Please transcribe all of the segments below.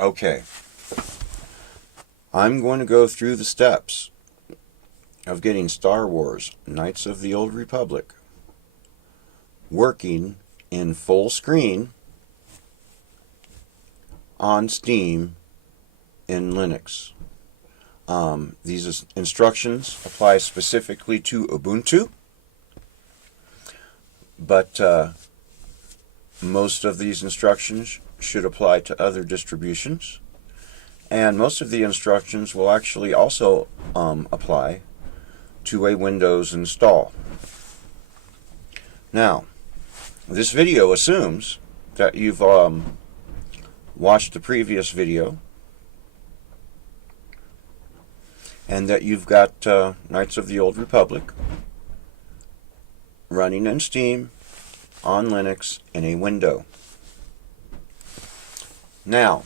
Okay, I'm going to go through the steps of getting Star Wars Knights of the Old Republic working in full screen on Steam in Linux. These instructions apply specifically to Ubuntu, but most of these instructions should apply to other distributions, and most of the instructions will actually also apply to a Windows install. Now, this video assumes that you've watched the previous video and that you've got Knights of the Old Republic running in Steam on Linux in a window. Now,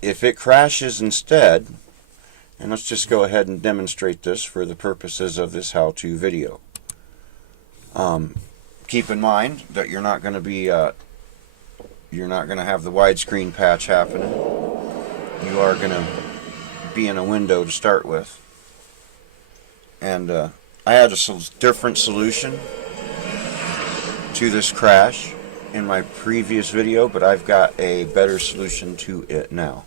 if it crashes instead, and let's just go ahead and demonstrate this for the purposes of this how-to video. Keep in mind that you're not going to have the widescreen patch happening. You are going to be in a window to start with. And I had a different solution to this crash in my previous video, but I've got a better solution to it now.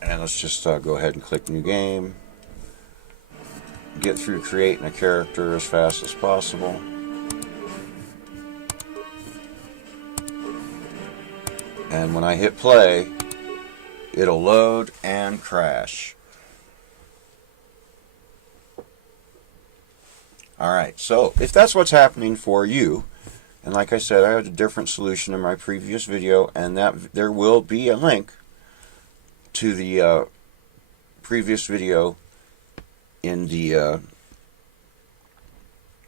And let's just go ahead and click New Game. Get through creating a character as fast as possible. And when I hit play, it'll load and crash. Alright, so if that's what's happening for you, and like I said, I had a different solution in my previous video, and that there will be a link to the previous video in the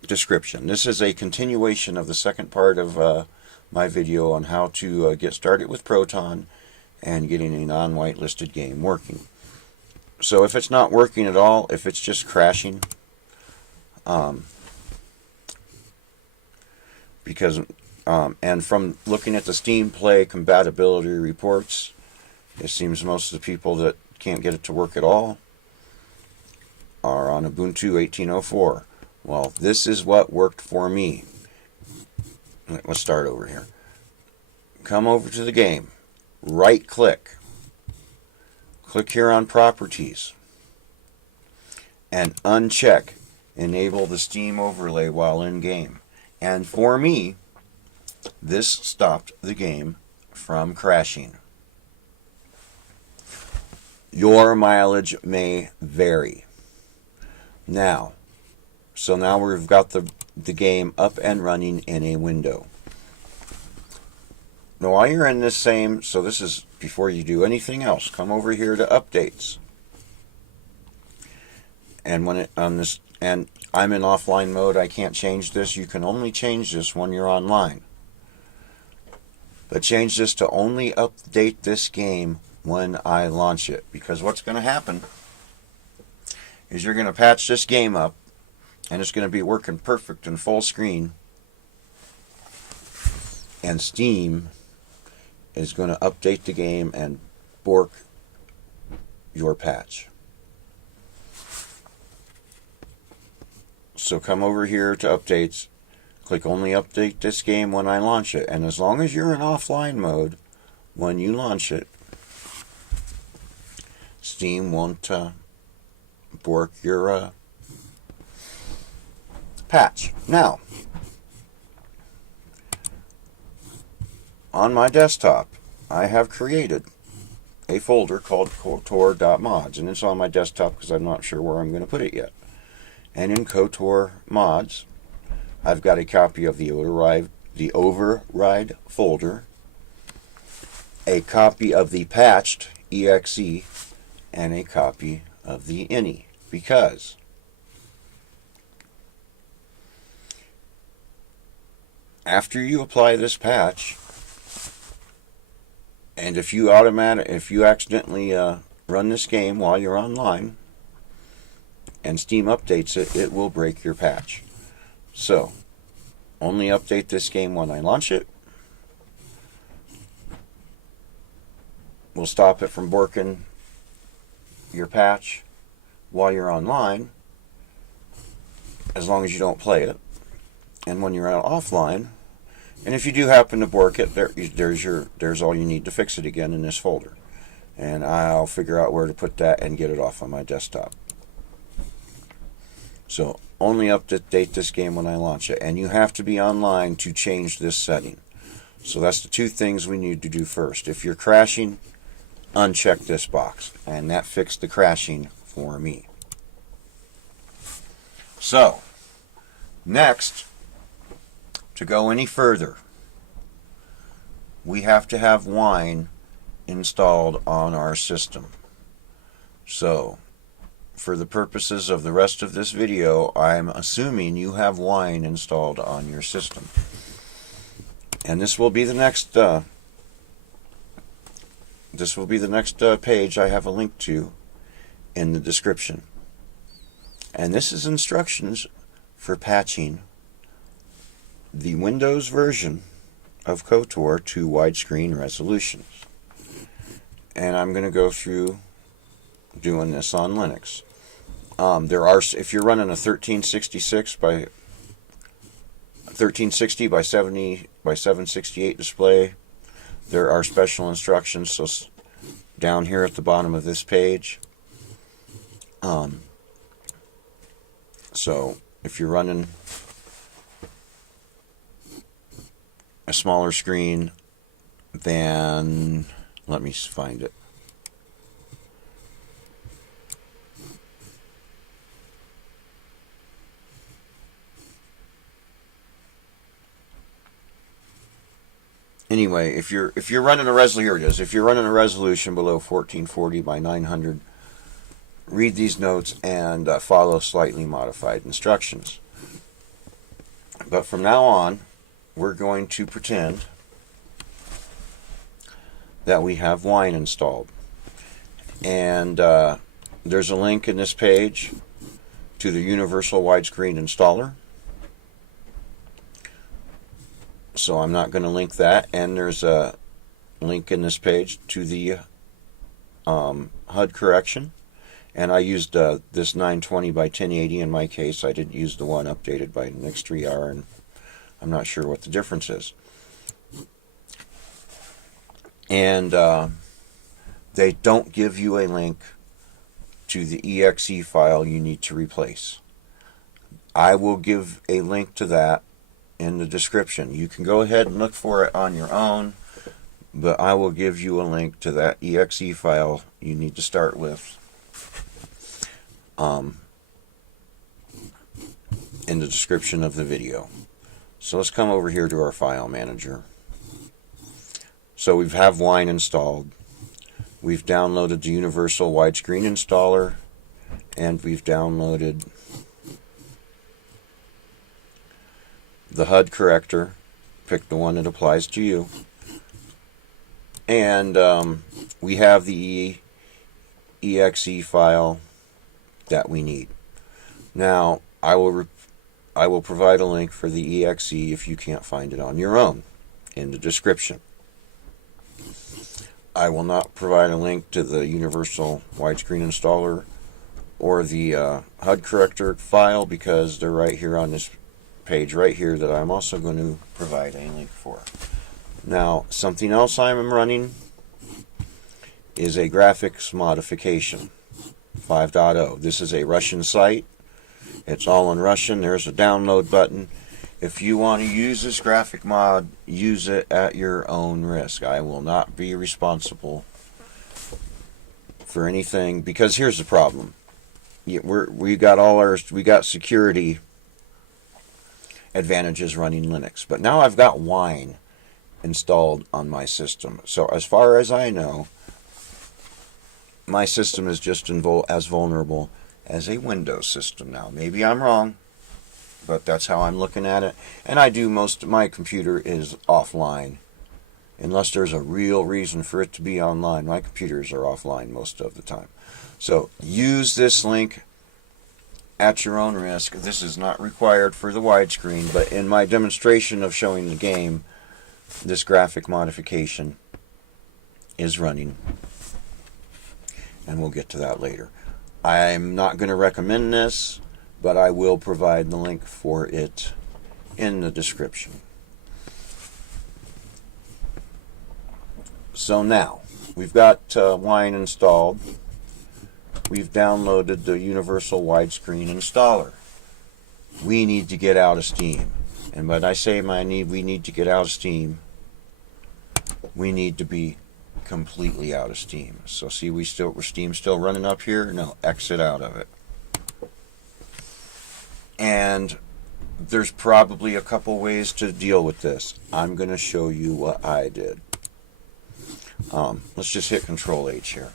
description. This is a continuation of the second part of my video on how to get started with Proton and getting a non-whitelisted game working. So if it's not working at all, if it's just crashing, and from looking at the Steam Play compatibility reports, it seems most of the people that can't get it to work at all are on Ubuntu 18.04. Well, this is what worked for me. Let's start over here. Come over to the game. Right click. Click here on Properties. And uncheck Enable the Steam overlay while in game. And for me, this stopped the game from crashing. Your mileage may vary. Now we've got the game up and running in a window. Now while you're in this so this is before you do anything else, come over here to Updates. And when and I'm in offline mode, I can't change this. You can only change this when you're online. But change this to only update this game when I launch it, because what's going to happen is you're going to patch this game up and it's going to be working perfect in full screen, and Steam is going to update the game and bork your patch. So come over here to Updates, click only update this game when I launch it, and as long as you're in offline mode when you launch it, Steam won't bork your patch. Now, on my desktop, I have created a folder called Kotor.mods, and it's on my desktop because I'm not sure where I'm going to put it yet. And in Kotor mods, I've got a copy of the override folder, a copy of the patched exe, and a copy of the ini, because after you apply this patch, and if you accidentally run this game while you're online, and Steam updates it, it will break your patch. So, only update this game when I launch it. We'll stop it from working your patch while you're online, as long as you don't play it. And when you're out offline, and if you do happen to bork it, there's all you need to fix it again in this folder. And I'll figure out where to put that and get it off on my desktop. So only update this game when I launch it. And you have to be online to change this setting. So that's the two things we need to do first. If you're crashing, uncheck this box. And that fixed the crashing for me. So, next, to go any further, we have to have Wine installed on our system. So, for the purposes of the rest of this video, I'm assuming you have Wine installed on your system. And this will be the next page I have a link to in the description. And this is instructions for patching the Windows version of Kotor to widescreen resolutions. And I'm going to go through doing this on Linux. If you're running a 1366 by 1360 by 70 by 768 display, there are special instructions. So down here at the bottom of this page. So if you're running a smaller screen, then let me find it. Anyway, if you're running a resolution, here it is. If you're running a resolution below 1440 by 900, read these notes and follow slightly modified instructions. But from now on, we're going to pretend that we have Wine installed. And there's a link in this page to the Universal Widescreen Installer. So I'm not going to link that. And there's a link in this page to the HUD Correction. And I used this 920 by 1080 in my case. I didn't use the one updated by Nix3R, and I'm not sure what the difference is. And they don't give you a link to the exe file you need to replace. I will give a link to that in the description. You can go ahead and look for it on your own, but I will give you a link to that exe file you need to start with in the description of the video. So let's come over here to our file manager. So we have Wine installed. We've downloaded the Universal Widescreen Installer, and we've downloaded the HUD corrector. Pick the one that applies to you. And we have the exe file that we need. Now, I will provide a link for the exe if you can't find it on your own in the description. I will not provide a link to the Universal Widescreen Installer or the HUD corrector file because they're right here on this page right here that I'm also going to provide a link for. Now, something else I'm running is a graphics modification 5.0. This is a Russian site. It's all in Russian. There's a download button. If you want to use this graphic mod, use it at your own risk. I will not be responsible for anything, because here's the problem. We got security advantages running Linux, but now I've got Wine installed on my system. So as far as I know, my system is just as vulnerable as a Windows system now. Maybe I'm wrong, but that's how I'm looking at it. And most of my computer is offline. Unless there's a real reason for it to be online, my computers are offline most of the time. So use this link at your own risk. This is not required for the widescreen, but in my demonstration of showing the game, this graphic modification is running, and we'll get to that later. I'm not going to recommend this, but I will provide the link for it in the description. So now, we've got Wine installed. We've downloaded the Universal Widescreen Installer. We need to get out of Steam. And when I say we need to get out of Steam, we need to be completely out of Steam. So see, Steam's still running up here? No, exit out of it. And there's probably a couple ways to deal with this. I'm going to show you what I did. Let's just hit Control H here.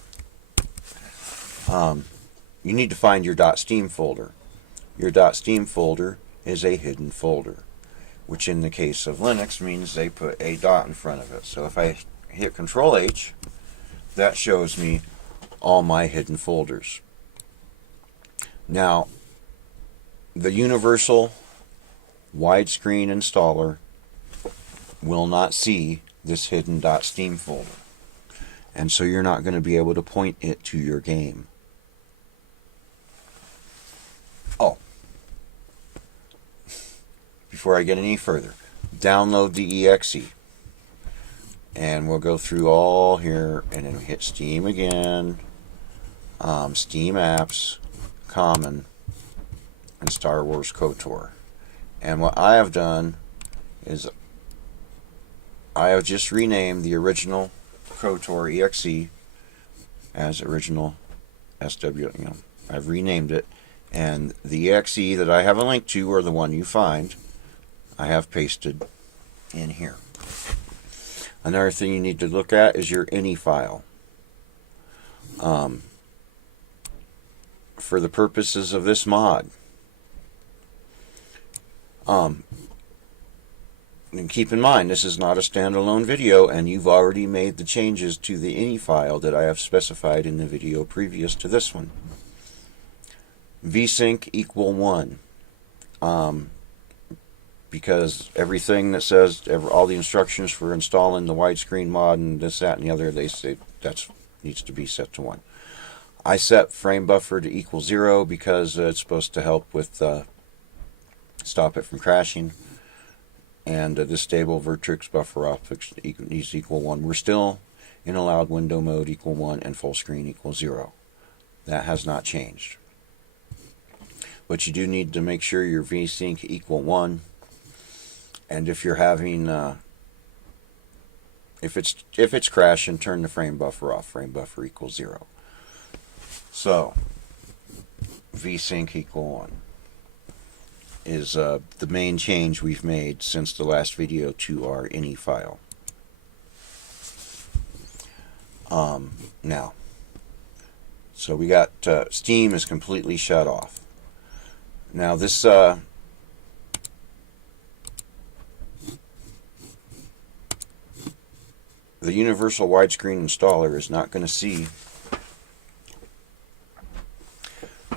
You need to find your .steam folder. Your .steam folder is a hidden folder, which in the case of Linux means they put a dot in front of it. So if I hit Control H, that shows me all my hidden folders. Now, the Universal Widescreen Installer will not see this hidden .steam folder. And so you're not going to be able to point it to your game. Oh, before I get any further, download the exe. And we'll go through all here, and then hit Steam again, Steam Apps, Common, and Star Wars Kotor. And what I have done is I have just renamed the original Kotor exe as original SW. I've renamed it, and the exe that I have a link to, or the one you find, I have pasted in here. Another thing you need to look at is your ini file. For the purposes of this mod, and keep in mind, this is not a standalone video, and you've already made the changes to the ini file that I have specified in the video previous to this one. vsync equal 1. Because everything that says, all the instructions for installing the widescreen mod and this, that, and the other, they say that needs to be set to 1. I set frame buffer to equal 0 because it's supposed to help with stop it from crashing. And disable vertex buffer off needs to equal 1. We're still in allowed window mode equal 1 and full screen equal 0. That has not changed. But you do need to make sure your vsync equal 1. And if you're having, if it's crashing, turn the frame buffer off. Frame buffer equals 0. So, vsync equal 1 is the main change we've made since the last video to our ini file. Now, so we got Steam is completely shut off. Now this the Universal Widescreen Installer is not going to see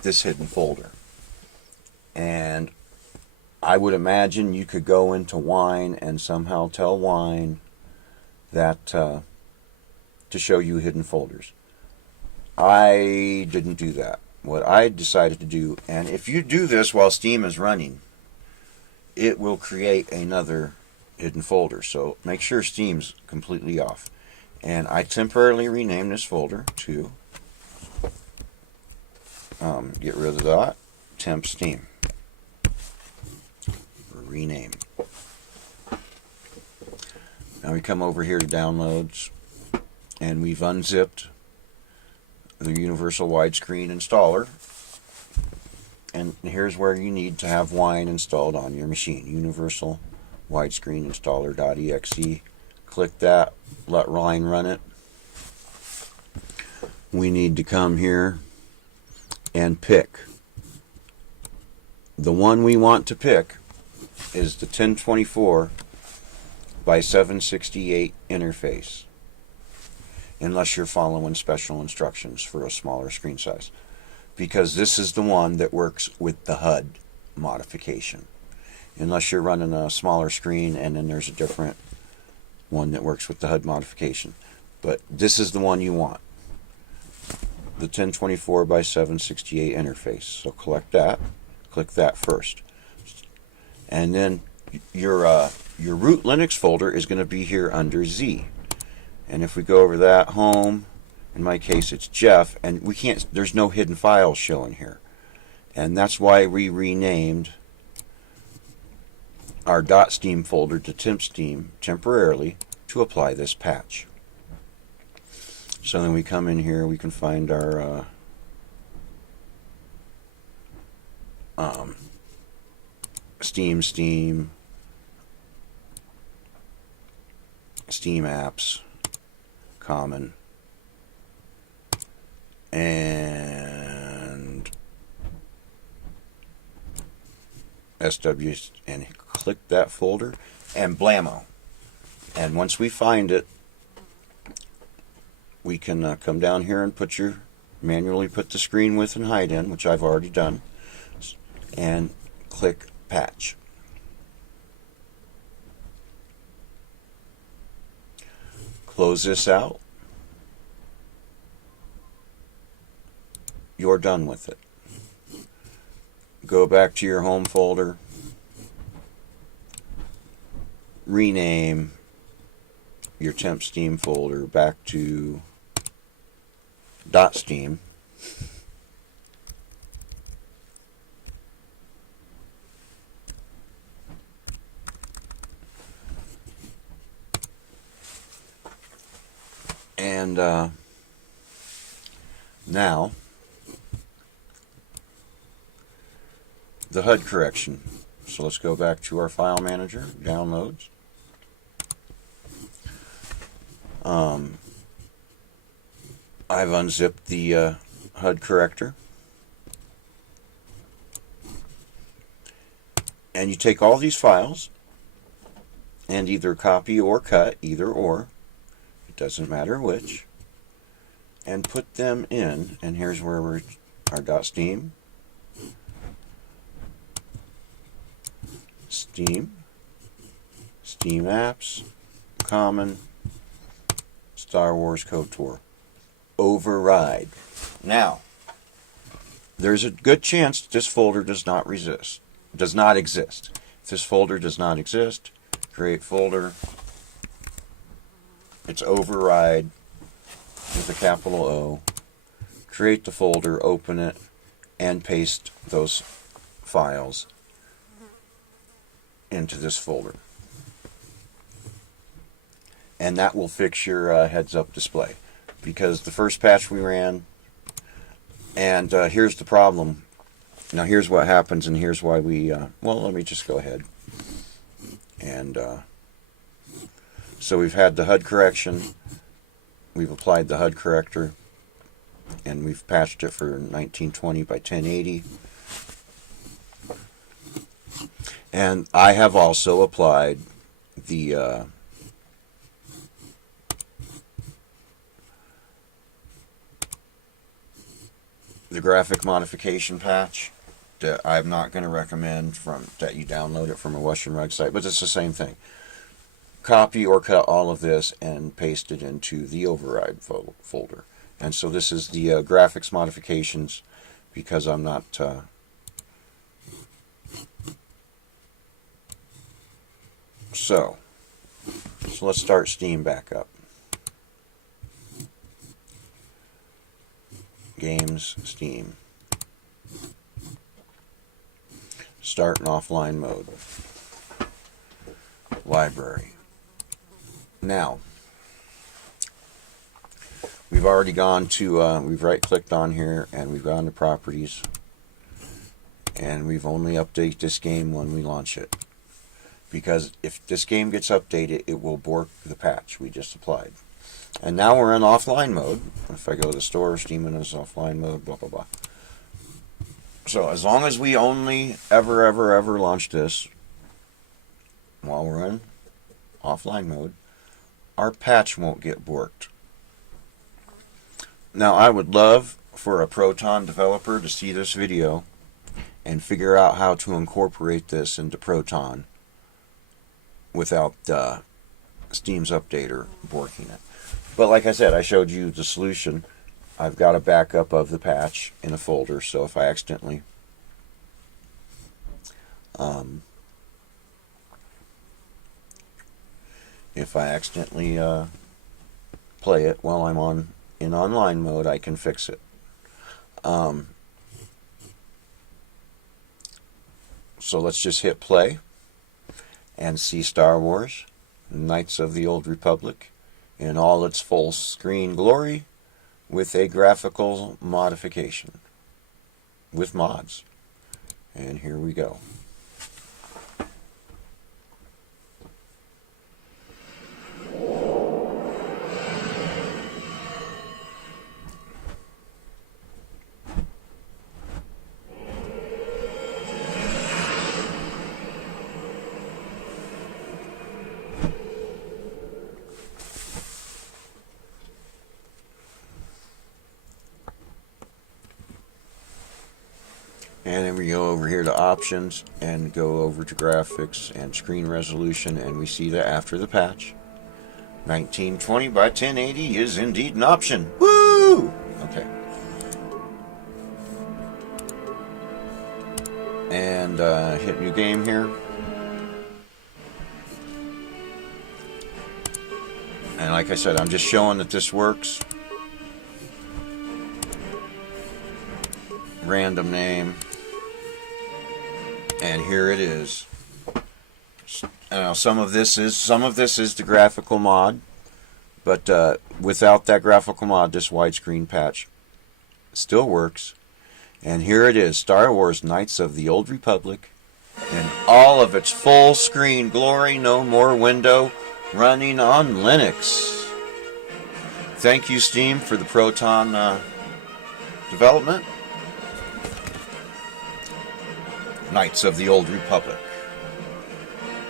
this hidden folder. And I would imagine you could go into Wine and somehow tell Wine that to show you hidden folders. I didn't do that. What I decided to do, and if you do this while Steam is running, it will create another hidden folder. So make sure Steam's completely off. And I temporarily renamed this folder to get rid of that, temp Steam. Rename. Now we come over here to downloads, and we've unzipped the Universal Widescreen Installer, and here's where you need to have Wine installed on your machine. Universal Widescreen Installer.exe. Click that, let Wine run it. We need to come here and pick. The one we want to pick is the 1024 by 768 interface, unless you're following special instructions for a smaller screen size. because this is the one that works with the HUD modification. Unless you're running a smaller screen, and then there's a different one that works with the HUD modification. But this is the one you want. The 1024 by 768 interface. So click that first. And then your root Linux folder is going to be here under Z. And if we go over that, home, in my case it's Jeff, and we can't, there's no hidden files showing here. And that's why we renamed our .steam folder to tempsteam temporarily to apply this patch. So then we come in here, we can find our Steam apps, common, and SW, and click that folder and blammo. And once we find it, we can come down here and manually put the screen width and height in, which I've already done, and click patch. Close this out. You're done with it. Go back to your home folder, rename your temp steam folder back to .steam, and now the HUD correction. So let's go back to our file manager, downloads. I've unzipped the HUD corrector. And you take all these files and either copy or cut, either or, it doesn't matter which, and put them in, and here's where we're, our .steam, Steam apps, common, Star Wars Kotor, override. Now, there's a good chance this folder does not exist. If this folder does not exist, create folder. It's override with a capital O. Create the folder, open it, and paste those files into this folder. And that will fix your heads-up display. Because the first patch we ran, and here's the problem. Now here's what happens, and here's why we, well, let me just go ahead. And so we've had the HUD correction, we've applied the HUD corrector, and we've patched it for 1920 by 1080. And I have also applied the graphic modification patch that I'm not going to recommend that you download it from a Western Rug site, but it's the same thing. Copy or cut all of this and paste it into the override folder. And so this is the graphics modifications, because I'm not so let's start Steam back up. Games, Steam. Start in offline mode. Library. Now, we've already gone to, we've right-clicked on here, and we've gone to Properties, and we've only updated this game when we launch it. Because if this game gets updated, it will bork the patch we just applied. And now we're in offline mode. If I go to the store, Steam is offline mode, blah, blah, blah. So as long as we only ever launch this while we're in offline mode, our patch won't get borked. Now I would love for a Proton developer to see this video and figure out how to incorporate this into Proton without Steam's updater borking it. But like I said, I showed you the solution. I've got a backup of the patch in a folder, so if I accidentally play it while I'm in online mode, I can fix it. So let's just hit play and see Star Wars Knights of the Old Republic in all its full screen glory with a graphical modification with mods. And here we go. And then we go over here to options and go over to graphics and screen resolution, and we see that after the patch, 1920 by 1080 is indeed an option. Woo! Okay. And hit new game here. And like I said, I'm just showing that this works. Random name. And here it is. Now, some of this is the graphical mod, but without that graphical mod, this widescreen patch still works. And here it is, Star Wars Knights of the Old Republic in all of its full screen glory, no more window, running on Linux. Thank you, Steam, for the Proton development. Knights of the Old Republic.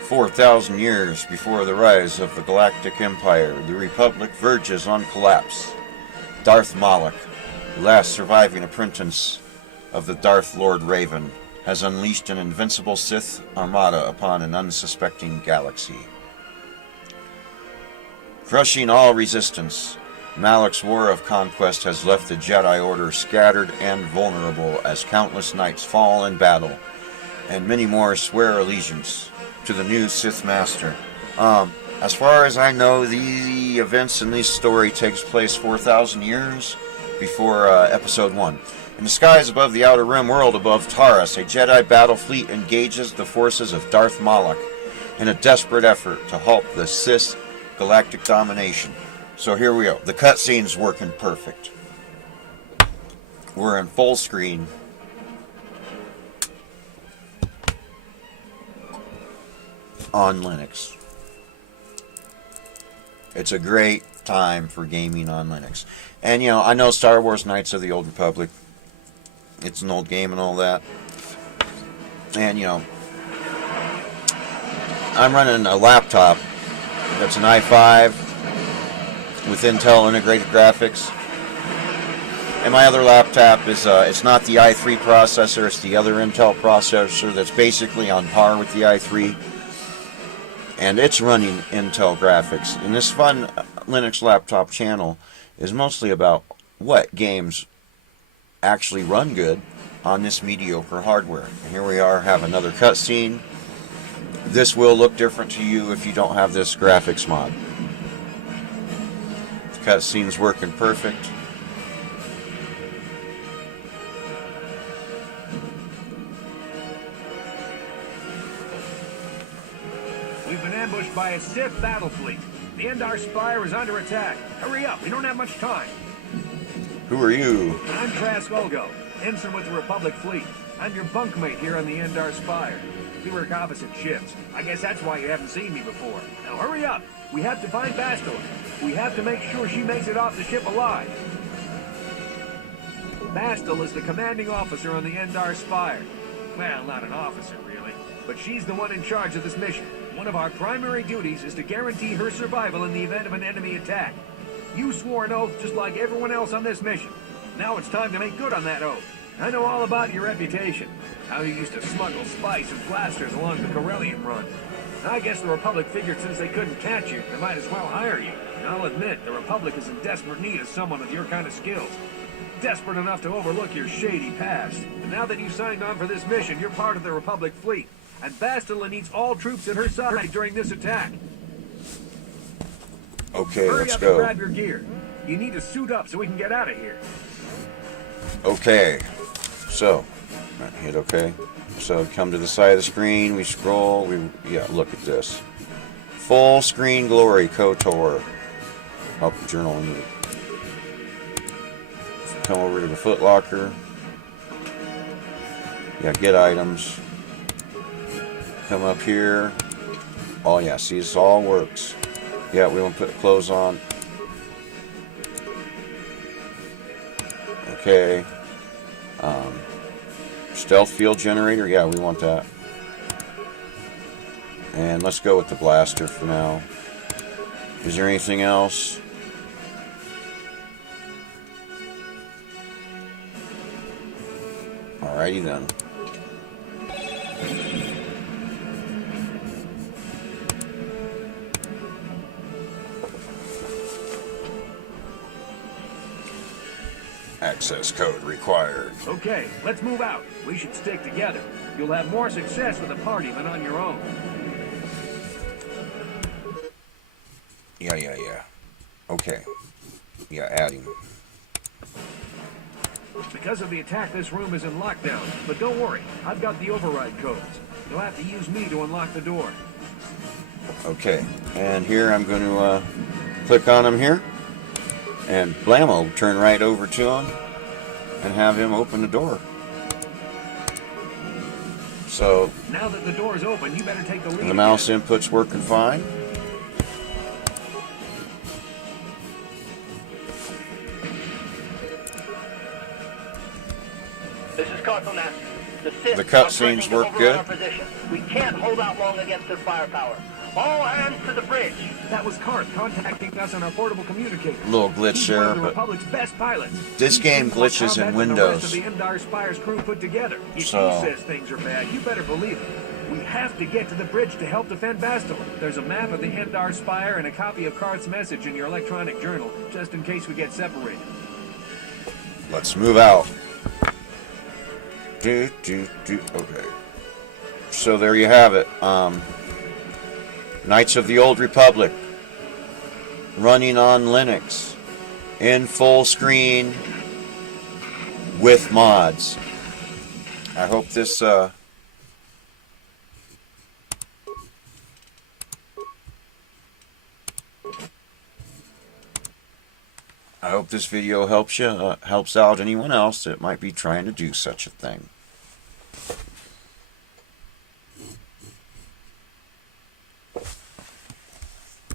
4,000 years before the rise of the Galactic Empire, the Republic verges on collapse. Darth Malak, last surviving apprentice of the Darth Lord Raven, has unleashed an invincible Sith armada upon an unsuspecting galaxy. Crushing all resistance, Malak's war of conquest has left the Jedi Order scattered and vulnerable as countless knights fall in battle, and many more swear allegiance to the new Sith Master. As far as I know, the events in this story takes place 4,000 years before Episode 1. In the skies above the Outer Rim world above Taurus, a Jedi battle fleet engages the forces of Darth Malak in a desperate effort to halt the Sith galactic domination. So here we go. The cutscene's working perfect. We're in full screen. On Linux. It's a great time for gaming on Linux. And I know Star Wars Knights of the Old Republic, it's an old game and all that. And I'm running a laptop that's an i5 with Intel integrated graphics. And my other laptop is it's not the i3 processor, it's the other Intel processor that's basically on par with the i3. And it's running Intel graphics. And this fun Linux laptop channel is mostly about what games actually run good on this mediocre hardware. And here we are, have another cutscene. This will look different to you if you don't have this graphics mod. The cutscene's working perfect. We've been ambushed by a Sith battle fleet. The Endar Spire is under attack. Hurry up, we don't have much time. Who are you? I'm Trask Olgo, ensign with the Republic fleet. I'm your bunkmate here on the Endar Spire. We work opposite ships. I guess that's why you haven't seen me before. Now hurry up. We have to find Bastila. We have to make sure she makes it off the ship alive. Bastila is the commanding officer on the Endar Spire. Well, not an officer, really. But she's the one in charge of this mission. One of our primary duties is to guarantee her survival in the event of an enemy attack. You swore an oath just like everyone else on this mission. Now it's time to make good on that oath. I know all about your reputation. How you used to smuggle spice and blasters along the Corellian run. I guess the Republic figured since they couldn't catch you, they might as well hire you. And I'll admit, the Republic is in desperate need of someone with your kind of skills. Desperate enough to overlook your shady past. And now that you've signed on for this mission, you're part of the Republic fleet. And Bastila needs all troops at her side during this attack. Okay, Hurry let's up go. and grab your gear. You need to suit up so we can get out of here. Okay, so hit OK. So come to the side of the screen. We scroll. Yeah, look at this. Full screen glory, Kotor. Help journal. Come over to the Foot Locker. Yeah, get items. Come up here. Oh yeah, see, this all works. Yeah, we want to put clothes on. Okay. Stealth field generator. Yeah, we want that. And let's go with the blaster for now. Is there anything else? Alrighty then. Access code required. Okay, let's move out. We should stick together. You'll have more success with a party than on your own. Yeah. Okay. Yeah, adding. Because of the attack, this room is in lockdown. But don't worry, I've got the override codes. You'll have to use me to unlock the door. Okay, and here I'm going to click on him here, and blammo, turn right over to him and have him open the door. So Now that the door is open, you better take the lead. the mouse input's working fine. This is Kotor. The cutscenes work good. We can't hold out long against their firepower. All hands to the bridge. That was Karth contacting us on our portable communicator. Little glitch He's one there, of the but Republic's best pilots. this He's game seen more glitches in combat than the rest Windows. of the Endar Spire's crew put together. If So- he says things are bad, you better believe it. We have to get to the bridge to help defend Bastila. There's a map of the Endar Spire and a copy of Karth's message in your electronic journal, just in case we get separated. Let's move out. Okay. So there you have it. Knights of the Old Republic. Running on Linux. In full screen. With mods. I hope this video helps you, helps out anyone else that might be trying to do such a thing.